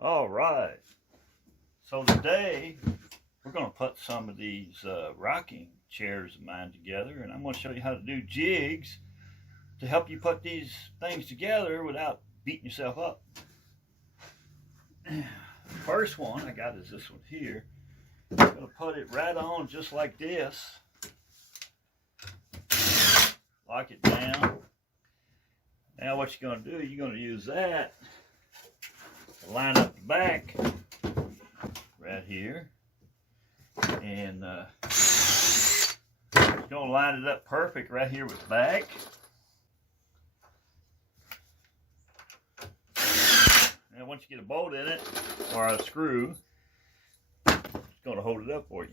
All right, so today we're going to put some of these rocking chairs of mine together, and I'm going to show you how to do jigs to help you put these things together without beating yourself up. The first one I got is this one here. I'm going to put it right on just like this. Lock it down. Now what you're going to do, you're going to use that to line up the back right here. And you're going to line it up perfect right here with the back. And once you get a bolt in it, or a screw, it's going to hold it up for you.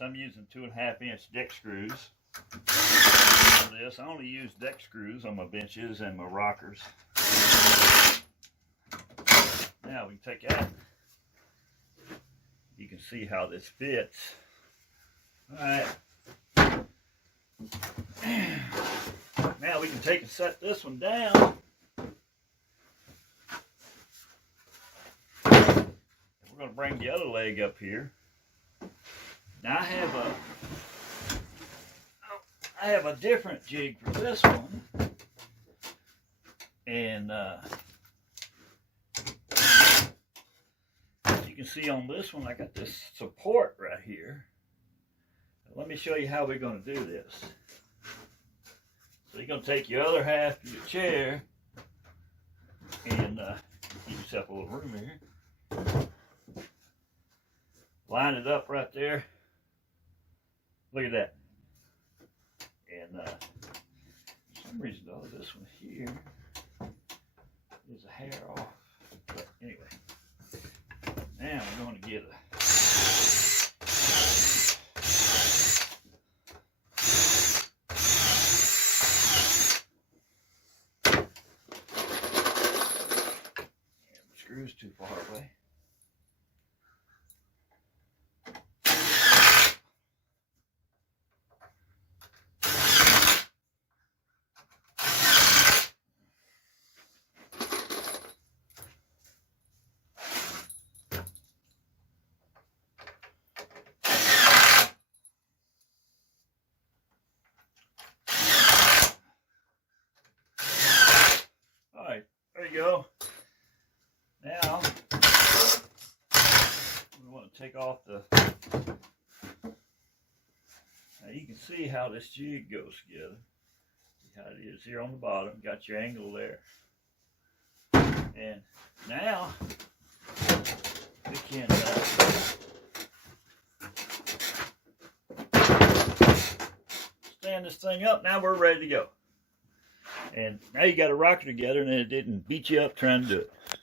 I'm using 2.5-inch deck screws for this. I only use deck screws on my benches and my rockers. Now we can take that. You can see how this fits. Alright. Now we can take and set this one down. We're going to bring the other leg up here. Now I have a different jig for this one, and as you can see on this one, I got this support right here. Let me show you how we're going to do this. So you're going to take your other half of your chair and give yourself a little room here. Line it up right there. Look at that. And for some reason though, this one here is a hair off. But anyway, now we're going to get a the screw's too far away. There you go. Now we want to take off the. Now you can see how this jig goes together. See how it is here on the bottom. Got your angle there. And now we can stand this thing up. Now we're ready to go. And now you got a rocker together and it didn't beat you up trying to do it.